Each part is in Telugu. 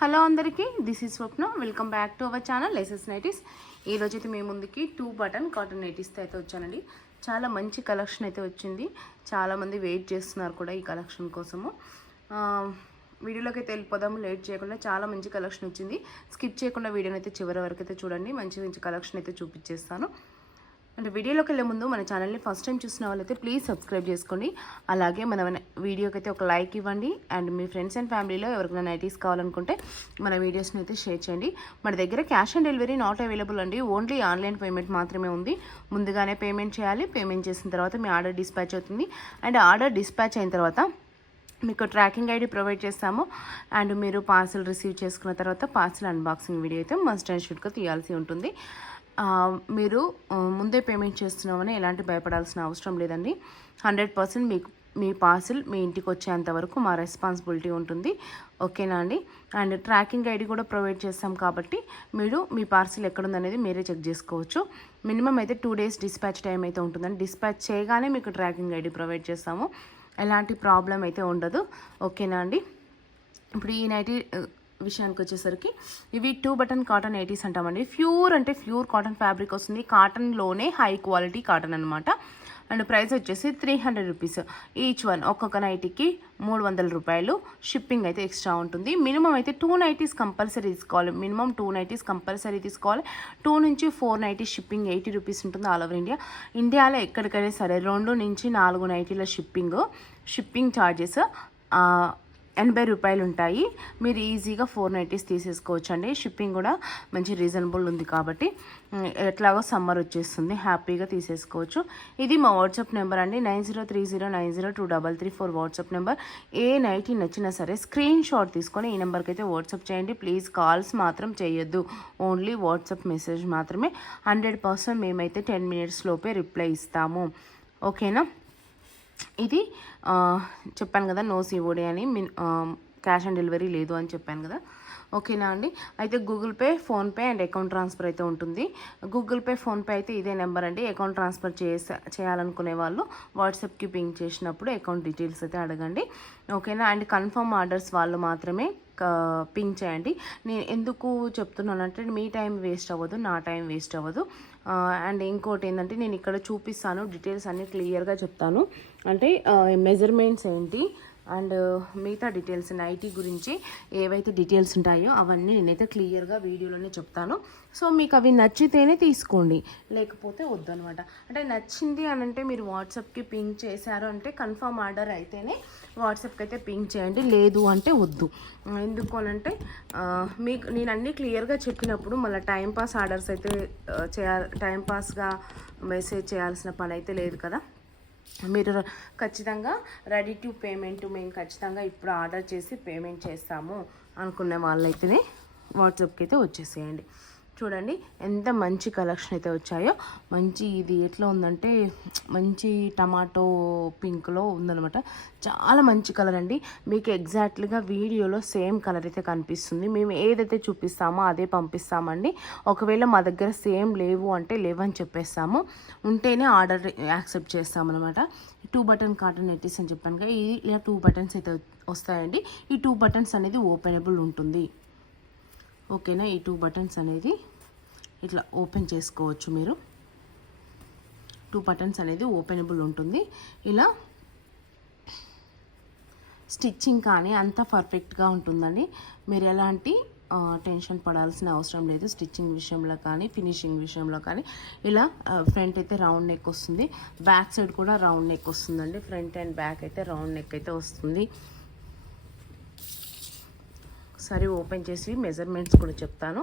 హలో అందరికీ, this is Swapna. Welcome back to our channel laces nighties. ఈరోజు అయితే మీ ముందుకి 2 బటన్ కాటన్ నైటీస్తో అయితే వచ్చానండి. చాలా మంచి కలెక్షన్ అయితే వచ్చింది. చాలామంది వెయిట్ చేస్తున్నారు కూడా ఈ కలెక్షన్ కోసము. వీడియోలోకి అయితే వెళ్ళిపోదాము లేట్ చేయకుండా. చాలా మంచి కలెక్షన్ వచ్చింది. స్కిప్ చేయకుండా వీడియోని అయితే చివరి వరకు అయితే చూడండి. మంచి మంచి కలెక్షన్ అయితే చూపించేస్తాను. అంటే వీడియోలోకి వెళ్ళే ముందు మన ఛానల్ని ఫస్ట్ టైం చూసిన వాళ్ళైతే ప్లీజ్ సబ్స్క్రైబ్ చేసుకోండి. అలాగే మన వీడియోకి అయితే ఒక లైక్ ఇవ్వండి. అండ్ మీ ఫ్రెండ్స్ అండ్ ఫ్యామిలీలో ఎవరికైనా నైటీస్ కావాలనుకుంటే మన వీడియోస్ని అయితే షేర్ చేయండి. మన దగ్గర cash on delivery not available అండి. ఓన్లీ ఆన్లైన్ పేమెంట్ మాత్రమే ఉంది. ముందుగానే పేమెంట్ చేయాలి. పేమెంట్ చేసిన తర్వాత మీ ఆర్డర్ డిస్పాచ్ అవుతుంది. అండ్ ఆర్డర్ డిస్పాచ్ అయిన తర్వాత మీకు ట్రాకింగ్ ఐడి ప్రొవైడ్ చేస్తాము. అండ్ మీరు పార్సిల్ రిసీవ్ చేసుకున్న తర్వాత పార్సిల్ అన్బాక్సింగ్ వీడియో అయితే మస్ట్ అండ్ షుడ్గా తీయాల్సి ఉంటుంది. మీరు ముందే పేమెంట్ చేస్తున్నామని ఎలాంటి భయపడాల్సిన అవసరం లేదండి. 100% మీకు మీ పార్సిల్ మీ ఇంటికి వచ్చేంత వరకు మా రెస్పాన్సిబిలిటీ ఉంటుంది. ఓకేనా అండి. అండ్ ట్రాకింగ్ ఐడి కూడా ప్రొవైడ్ చేస్తాం కాబట్టి మీరు మీ పార్సిల్ ఎక్కడుందనేది మీరే చెక్ చేసుకోవచ్చు. మినిమం అయితే 2 days డిస్పాచ్ టైం అయితే ఉంటుందండి. డిస్పాచ్ చేయగానే మీకు ట్రాకింగ్ ఐడి ప్రొవైడ్ చేస్తాము. ఎలాంటి ప్రాబ్లం అయితే ఉండదు. ఓకేనా అండి. ఇప్పుడు ఈ నైటీ విషయానికి వచ్చేసరికి ఇవి 2 బటన్ కాటన్ నైటీస్ అంటామండి. ప్యూర్ అంటే ప్యూర్ కాటన్ ఫ్యాబ్రిక్ వస్తుంది. కాటన్లోనే హై క్వాలిటీ కాటన్ అనమాట. అండ్ ప్రైస్ వచ్చేసి 300 రూపీస్ ఈచ్ వన్. ఒక్కొక్క నైటీకి 300 రూపాయలు. షిప్పింగ్ అయితే ఎక్స్ట్రా ఉంటుంది. మినిమం అయితే 2 నైటీస్ కంపల్సరీ తీసుకోవాలి. మినిమం 2 నైటీస్ కంపల్సరీ తీసుకోవాలి. 2 నుంచి 4 నైటీస్ షిప్పింగ్ 80 రూపీస్ ఉంటుంది ఆల్ ఓవర్ ఇండియా. ఇండియాలో ఎక్కడికైనా సరే 2 నుంచి 4 నైటీల షిప్పింగ్ ఛార్జెస్ 80 రూపాయలు ఉంటాయి. మీరు ఈజీగా 4 నైటీస్ తీసేసుకోవచ్చు అండి. షిప్పింగ్ కూడా మంచి రీజనబుల్ ఉంది కాబట్టి ఎట్లాగో సమ్మర్ వచ్చేస్తుంది, హ్యాపీగా తీసేసుకోవచ్చు. ఇది మా వాట్సాప్ నెంబర్ అండి. 9030902334 వాట్సాప్ నెంబర్. ఏ నైటీ నచ్చినా సరే స్క్రీన్ షాట్ తీసుకొని ఈ నెంబర్కి అయితే వాట్సాప్ చేయండి. ప్లీజ్ కాల్స్ మాత్రం చేయొద్దు. ఓన్లీ వాట్సాప్ మెసేజ్ మాత్రమే. 100% మేమైతే 10 minutes లోపే రిప్లై ఇస్తాము. ఓకేనా. ఇది చెప్పాను కదా, నో సిఓడి అని, క్యాష్ ఆన్ డెలివరీ లేదు అని చెప్పాను కదా. ఓకేనా అండి. అయితే Google pay, PhonePe and account transfer అయితే ఉంటుంది. గూగుల్ పే, ఫోన్పే అయితే ఇదే నెంబర్ అండి. అకౌంట్ ట్రాన్స్ఫర్ చేయాలనుకునే వాళ్ళు వాట్సాప్కి పింక్ చేసినప్పుడు అకౌంట్ డీటెయిల్స్ అయితే అడగండి. ఓకేనా. అండ్ కన్ఫర్మ్ ఆర్డర్స్ వాళ్ళు మాత్రమే పింక్ చేయండి. నేను ఎందుకు చెప్తున్నానంటే మీ టైం వేస్ట్ అవ్వదు, నా టైం వేస్ట్ అవ్వదు. అండ్ ఇంకోటి ఏంటంటే నేను ఇక్కడ చూపిస్తాను, డీటెయిల్స్ అన్నీ క్లియర్గా చెప్తాను. అంటే మెజర్మెంట్స్ ఏంటి అండ్ మిగతా డీటెయిల్స్ నైటీ గురించి ఏవైతే డీటెయిల్స్ ఉంటాయో అవన్నీ నేనైతే క్లియర్గా వీడియోలోనే చెప్తాను. సో మీకు అవి నచ్చితేనే తీసుకోండి, లేకపోతే వద్దు అనమాట. అంటే నచ్చింది అని అంటే మీరు వాట్సాప్కి పింక్ చేశారు అంటే కన్ఫర్మ్ ఆర్డర్ అయితేనే వాట్సాప్కి అయితే పింక్ చేయండి, లేదు అంటే వద్దు. ఎందుకు అనంటే మీకు నేను అన్నీ క్లియర్గా చెప్పినప్పుడు మళ్ళీ టైంపాస్ ఆర్డర్స్ అయితే టైంపాస్గా మెసేజ్ చేయాల్సిన పని అయితే లేదు కదా. మీరు ఖచ్చితంగా రెడీ టు పేమెంట్, మేము ఖచ్చితంగా ఇప్పుడు ఆర్డర్ చేసి పేమెంట్ చేస్తాము అనుకునే వాళ్ళైతేనే వాట్సాప్కి అయితే వచ్చేసేయండి. చూడండి ఎంత మంచి కలెక్షన్ అయితే వచ్చాయో. మంచి ఇది ఎట్లా ఉందంటే మంచి టమాటో పింక్లో ఉందనమాట. చాలా మంచి కలర్ అండి. మీకు ఎగ్జాక్ట్లీగా వీడియోలో సేమ్ కలర్ అయితే కనిపిస్తుంది. మేము ఏదైతే చూపిస్తామో అదే పంపిస్తామండి. ఒకవేళ మా దగ్గర సేమ్ లేవు అంటే లేవని చెప్పేస్తాము. ఉంటేనే ఆర్డర్ యాక్సెప్ట్ చేస్తామన్నమాట. 2 బటన్ కాటన్ నైటీస్ అని చెప్పాను కదా, ఇలా 2 బటన్స్ అయితే వస్తాయండి. ఈ 2 బటన్స్ అనేది ఓపెనబుల్ ఉంటుంది. ఓకేనా. ఈ 2 బటన్స్ అనేది ఇట్లా ఓపెన్ చేసుకోవచ్చు మీరు. 2 బటన్స్ అనేది ఓపెనబుల్ ఉంటుంది. ఇలా స్టిచ్చింగ్ కానీ అంతా పర్ఫెక్ట్గా ఉంటుందండి. మీరు ఎలాంటి టెన్షన్ పడాల్సిన అవసరం లేదు. స్టిచ్చింగ్ విషయంలో కానీ ఫినిషింగ్ విషయంలో కానీ. ఇలా ఫ్రంట్ అయితే రౌండ్ నెక్ వస్తుంది, బ్యాక్ సైడ్ కూడా రౌండ్ నెక్ వస్తుందండి. ఫ్రంట్ అండ్ బ్యాక్ అయితే రౌండ్ నెక్ అయితే వస్తుంది. సరే ఓపెన్ చేసి మెజర్మెంట్స్ కూడా చెప్తాను.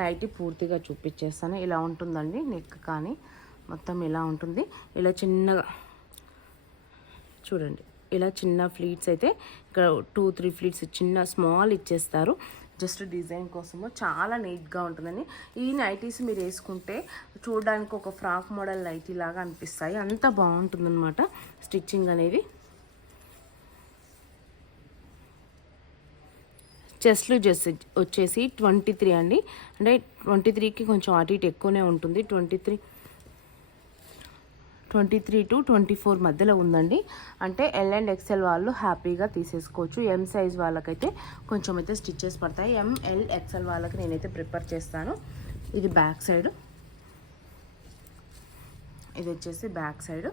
నైటీ పూర్తిగా చూపించేస్తాను. ఇలా ఉంటుందండి నెక్ కానీ మొత్తం ఇలా ఉంటుంది. ఇలా చిన్నగా చూడండి, ఇలా చిన్న ఫ్లీట్స్ అయితే ఇక్కడ 2-3 ఫ్లీట్స్ చిన్న స్మాల్ ఇచ్చేస్తారు జస్ట్ డిజైన్ కోసము. చాలా నీట్గా ఉంటుందండి. ఈ నైటీస్ మీరు వేసుకుంటే చూడడానికి ఒక ఫ్రాక్ మోడల్ నైటీ లాగా అనిపిస్తాయి. అంత బాగుంటుందన్నమాట స్టిచ్చింగ్ అనేది. చెస్ట్లు వచ్చేసి 23 అండి. అంటే 23కి కొంచెం అటు ఇటు ఎక్కువనే ఉంటుంది. 23 to 24 మధ్యలో ఉందండి. అంటే ఎల్ అండ్ ఎక్స్ఎల్ వాళ్ళు హ్యాపీగా తీసేసుకోవచ్చు. ఎం సైజ్ వాళ్ళకైతే కొంచెం అయితే స్టిచ్చెస్ పడతాయి. ఎంఎల్ ఎక్స్ఎల్ వాళ్ళకి నేనైతే ప్రిఫర్ చేస్తాను. ఇది బ్యాక్ సైడ్, ఇది వచ్చేసి బ్యాక్ సైడ్,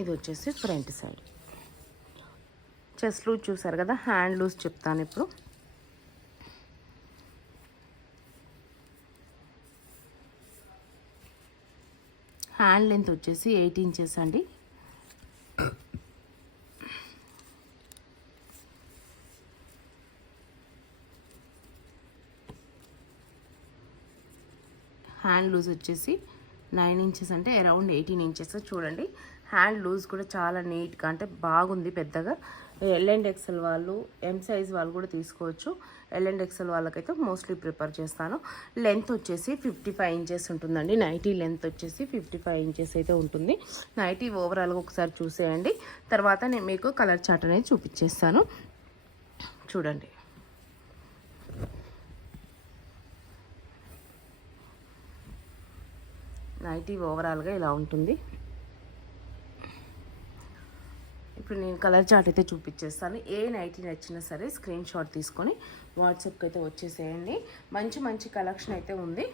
ఇది వచ్చేసి ఫ్రంట్ సైడ్. చెస్ట్ లూజ్ చూసారు కదా, హ్యాండ్ లూజ్ చెప్తాను ఇప్పుడు. హ్యాండ్ లెంత్ వచ్చేసి 8 ఇంచెస్ అండి. హ్యాండ్ లూజ్ వచ్చేసి 9 ఇంచెస్, అంటే అరౌండ్ 18 ఇంచెస్. చూడండి హ్యాండ్ లూజ్ కూడా చాలా నీట్గా అంటే బాగుంది పెద్దగా. ఎల్ అండ్ ఎక్స్ఎల్ వాళ్ళు, ఎం సైజ్ వాళ్ళు కూడా తీసుకోవచ్చు. ఎల్ అండ్ ఎక్స్ఎల్ వాళ్ళకైతే మోస్ట్లీ ప్రిఫర్ చేస్తాను. లెంత్ వచ్చేసి 55 ఇంచెస్ ఉంటుందండి. నైటీ లెంత్ వచ్చేసి 55 ఇంచెస్ అయితే ఉంటుంది. నైటీ ఓవరాల్గా ఒకసారి చూసేయండి, తర్వాత నేను మీకు కలర్ చార్ట్ అనేది చూపించేస్తాను. చూడండి నైటీ ఓవరాల్గా ఇలా ఉంటుంది. ఇప్పుడు నేను కలర్ చార్ట్ అయితే చూపించేస్తాను. ఏ నైటీ నచ్చినా సరే స్క్రీన్ షాట్ తీసుకొని వాట్సాప్కి అయితే వచ్చేసేయండి. మంచి మంచి కలెక్షన్ అయితే ఉంది.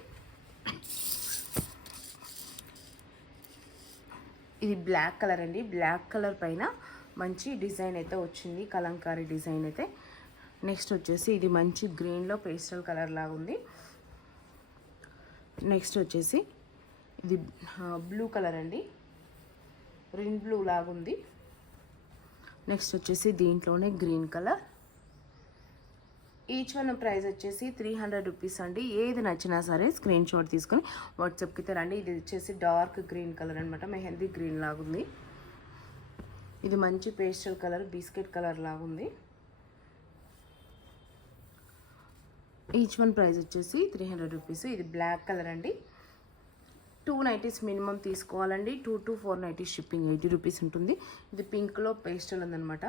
ఇది బ్లాక్ కలర్ అండి. బ్లాక్ కలర్ పైన మంచి డిజైన్ అయితే వచ్చింది, కలంకారీ డిజైన్ అయితే. నెక్స్ట్ వచ్చేసి ఇది మంచి గ్రీన్లో పేస్టల్ కలర్ లాగా ఉంది. నెక్స్ట్ వచ్చేసి ఇది బ్లూ కలర్ అండి, రిన్ బ్లూ లాగుంది. నెక్స్ట్ వచ్చేసి దీంట్లోనే green colour. Each one price వచ్చేసి 300 రూపీస్ అండి. ఏది నచ్చినా సరే స్క్రీన్ షాట్ తీసుకొని వాట్సాప్కి అయితే రండి. ఇది వచ్చేసి డార్క్ గ్రీన్ కలర్ అనమాట, మెహందీ గ్రీన్ లాగుంది. ఇది మంచి పేస్టల్ కలర్, బిస్కెట్ కలర్ లాగుంది. ఈచ్ వన్ ప్రైస్ వచ్చేసి 300 రూపీస్. ఇది బ్లాక్ కలర్ అండి. 2 నైటీస్ మినిమం తీసుకోవాలండి. 2 to 4 నైటీస్ షిప్పింగ్ 80 రూపీస్ ఉంటుంది. ఇది పింక్లో పేస్టల్ ఉందన్నమాట,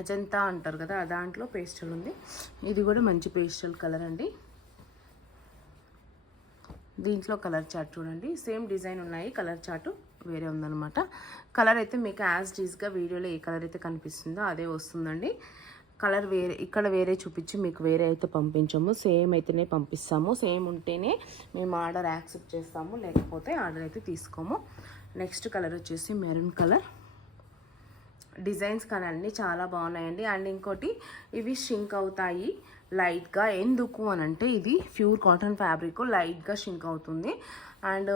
అజంతా అంటారు కదా, దాంట్లో పేస్టల్ ఉంది. ఇది కూడా మంచి పేస్టల్ కలర్ అండి. దీంట్లో కలర్ చార్ట్ చూడండి, సేమ్ డిజైన్ ఉన్నాయి, కలర్ చార్ట్ వేరే ఉందన్నమాట. కలర్ అయితే మీకు యాజ్ డీజ్గా వీడియోలో ఏ కలర్ అయితే కనిపిస్తుందో అదే వస్తుందండి. కలర్ వేరే, ఇక్కడ వేరే చూపించి మీకు వేరే అయితే పంపించము, సేమ్ అయితేనే పంపిస్తాము. సేమ్ ఉంటేనే మేము ఆర్డర్ యాక్సెప్ట్ చేస్తాము, లేకపోతే ఆర్డర్ అయితే తీసుకోము. నెక్స్ట్ కలర్ వచ్చేసి మెరూన్ కలర్. డిజైన్స్ కానీ అన్నీ చాలా బాగున్నాయండి. అండ్ ఇంకోటి, ఇవి షింక్ అవుతాయి లైట్గా. ఎందుకు అని అంటే ఇది ప్యూర్ కాటన్ ఫ్యాబ్రిక్, లైట్గా షింక్ అవుతుంది. అండ్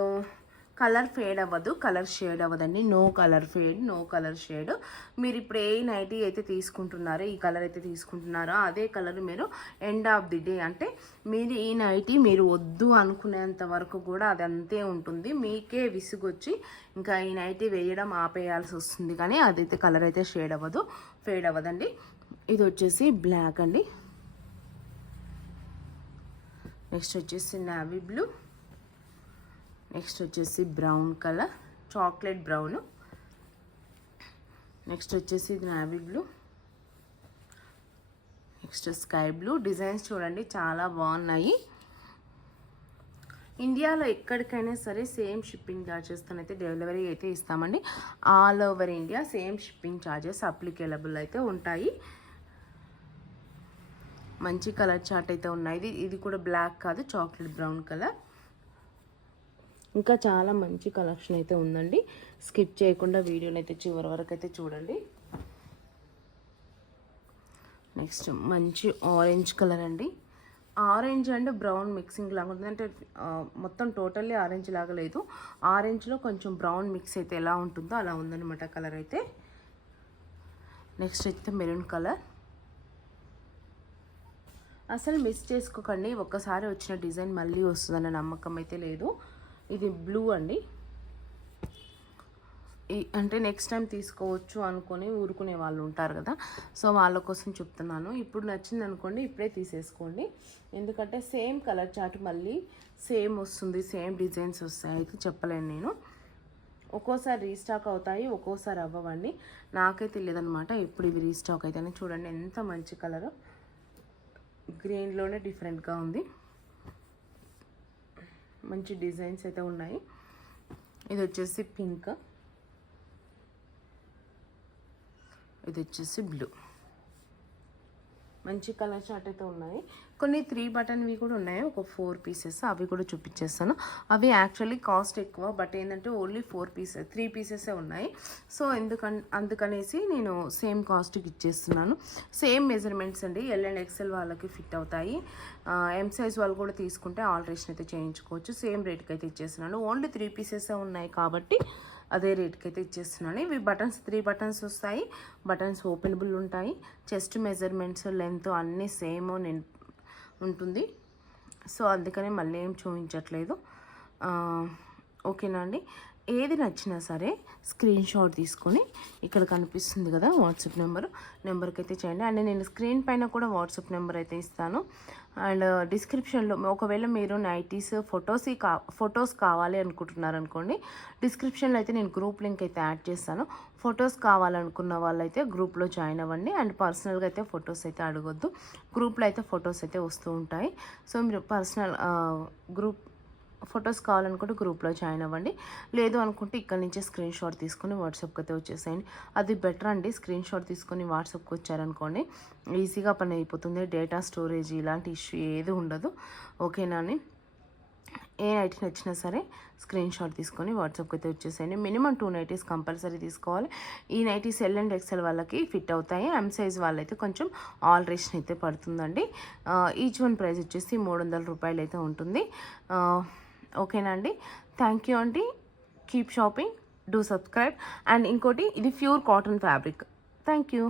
కలర్ ఫేడ్ అవ్వదు, కలర్ షేడ్ అవ్వదండి. No colour fade, no colour shade. మీరు ఇప్పుడు ఏ నైటీ అయితే తీసుకుంటున్నారో, ఈ కలర్ అయితే తీసుకుంటున్నారో అదే కలర్ మీరు ఎండ్ ఆఫ్ ది డే, అంటే మీరు ఈ నైటీ మీరు వద్దు అనుకునేంత వరకు కూడా అది అంతే ఉంటుంది. మీకే విసుగొచ్చి ఇంకా ఈ నైటీ వేయడం ఆపేయాల్సి వస్తుంది, కానీ అదైతే కలర్ అయితే షేడ్ అవ్వదు, ఫేడ్ అవ్వదండి. ఇది వచ్చేసి బ్లాక్ అండి. నెక్స్ట్ వచ్చేసి నావీ బ్లూ. నెక్స్ట్ వచ్చేసి brown colour, chocolate brown. Next వచ్చేసి ఇది navy blue. Next sky blue. Designs చూడండి చాలా బాగున్నాయి. ఇండియాలో ఎక్కడికైనా సరే సేమ్ షిప్పింగ్ ఛార్జెస్తోనైతే డెలివరీ అయితే ఇస్తామండి. All over India same shipping charges applicable అయితే ఉంటాయి. మంచి కలర్ చార్ట్ అయితే ఉన్నాయి. ఇది కూడా బ్లాక్ కాదు, చాక్లెట్ బ్రౌన్ కలర్. ఇంకా చాలా మంచి కలెక్షన్ అయితే ఉందండి. స్కిప్ చేయకుండా వీడియోని అయితే చివరి వరకు అయితే చూడండి. నెక్స్ట్ మంచి ఆరెంజ్ కలర్ అండి. ఆరెంజ్ అండ్ బ్రౌన్ మిక్సింగ్ లాగా ఉంటుంది, అంటే మొత్తం టోటల్లీ ఆరెంజ్ లాగా లేదు, ఆరెంజ్లో కొంచెం బ్రౌన్ మిక్స్ అయితే ఎలా ఉంటుందో అలా ఉందన్నమాట కలర్ అయితే. నెక్స్ట్ అయితే మెరూన్ కలర్. అసలు మిస్ చేసుకోకండి, ఒక్కసారి వచ్చిన డిజైన్ మళ్ళీ వస్తుందన్న నమ్మకం అయితే లేదు. ఇది బ్లూ అండి. అంటే నెక్స్ట్ టైం తీసుకోవచ్చు అనుకొని ఊరుకునే వాళ్ళు ఉంటారు కదా, సో వాళ్ళ కోసం చెప్తున్నాను. ఇప్పుడు నచ్చింది అనుకోండి, ఇప్పుడే తీసేసుకోండి. ఎందుకంటే సేమ్ కలర్ చార్ట్ మళ్ళీ సేమ్ వస్తుంది, సేమ్ డిజైన్స్ వస్తాయి అయితే చెప్పలేను నేను. ఒక్కోసారి రీస్టాక్ అవుతాయి, ఒక్కోసారి అవ్వవండి. నాకైతే లేదనమాట, ఇప్పుడు ఇవి రీస్టాక్ అయితేనే. చూడండి ఎంత మంచి కలర్, గ్రీన్లోనే డిఫరెంట్గా ఉంది. మంచి డిజైన్స్ అయితే ఉన్నాయి. ఇది వచ్చేసి పింక్, ఇది వచ్చేసి బ్లూ. మంచి కలర్ చార్ట్ అయితే ఉన్నాయి. కొన్ని 3 బటన్వి కూడా ఉన్నాయి, ఒక 4 పీసెస్, అవి కూడా చూపించేస్తాను. అవి యాక్చువల్లీ కాస్ట్ ఎక్కువ, బట్ ఏంటంటే ఓన్లీ 3 పీసెసే ఉన్నాయి. సో అందుకనేసి నేను సేమ్ కాస్ట్కి ఇచ్చేస్తున్నాను. సేమ్ మెజర్మెంట్స్ అండి, ఎల్ అండ్ ఎక్సెల్ వాళ్ళకి ఫిట్ అవుతాయి. ఎం సైజ్ వాళ్ళు కూడా తీసుకుంటే ఆల్టరేషన్ అయితే చేయించుకోవచ్చు. సేమ్ రేట్కి అయితే ఇచ్చేస్తున్నాను. ఓన్లీ 3 పీసెసే ఉన్నాయి కాబట్టి అదే రేట్కి అయితే ఇచ్చేస్తున్నాను. ఇవి బటన్స్ 3 బటన్స్ వస్తాయి. బటన్స్ ఓపెనబుల్ ఉంటాయి. చెస్ట్ మెజర్మెంట్స్, లెంత్ అన్నీ సేమ్ నేను ఉంటుంది. సో అందుకనే మళ్ళీ ఏం చూపించట్లేదు. ఓకేనా అండి. ఏది నచ్చినా సరే స్క్రీన్ షాట్ తీసుకొని ఇక్కడ కనిపిస్తుంది కదా వాట్సాప్ నెంబర్కి అయితే చేయండి. అండ్ నేను స్క్రీన్ పైన కూడా వాట్సాప్ నెంబర్ అయితే ఇస్తాను. అండ్ డిస్క్రిప్షన్లో ఒకవేళ మీరు నైటీస్ ఫొటోస్ కావాలి అనుకుంటున్నారు అనుకోండి, డిస్క్రిప్షన్లో అయితే నేను గ్రూప్ లింక్ అయితే యాడ్ చేస్తాను. ఫొటోస్ కావాలనుకున్న వాళ్ళైతే గ్రూప్లో జాయిన్ అవ్వండి. అండ్ పర్సనల్గా అయితే ఫొటోస్ అయితే అడగొద్దు, గ్రూప్లో అయితే ఫొటోస్ అయితే వస్తూ ఉంటాయి. సో మీరు పర్సనల్ గ్రూప్ ఫొటోస్ కావాలనుకుంటే గ్రూప్లో జాయిన్ అవ్వండి. లేదు అనుకుంటే ఇక్కడ నుంచే స్క్రీన్ షాట్ తీసుకొని వాట్సాప్కి అయితే వచ్చేసేయండి. అది బెటర్ అండి. స్క్రీన్ షాట్ తీసుకొని వాట్సాప్కి వచ్చారనుకోండి, ఈజీగా పని అయిపోతుంది. డేటా స్టోరేజ్ ఇలాంటి ఇష్యూ ఏది ఉండదు. ఓకేనా అని. ఏ నైటీ నచ్చినా సరే స్క్రీన్ షాట్ తీసుకొని వాట్సాప్కి అయితే వచ్చేసేయండి. మినిమం 2 నైటీస్ కంపల్సరీ తీసుకోవాలి. ఈ నైటీస్ ఎల్ అండ్ ఎక్సెల్ వాళ్ళకి ఫిట్ అవుతాయి. ఎం సైజ్ వాళ్ళైతే కొంచెం ఆల్టరేషన్ అయితే పడుతుందండి. ఈచ్ వన్ ప్రైస్ వచ్చేసి 300 రూపాయలు అయితే ఉంటుంది. ఓకేనా అండి. థ్యాంక్ యూ అండి. Keep shopping, do subscribe. And ఇంకోటి, ఇది pure cotton fabric. Thank you.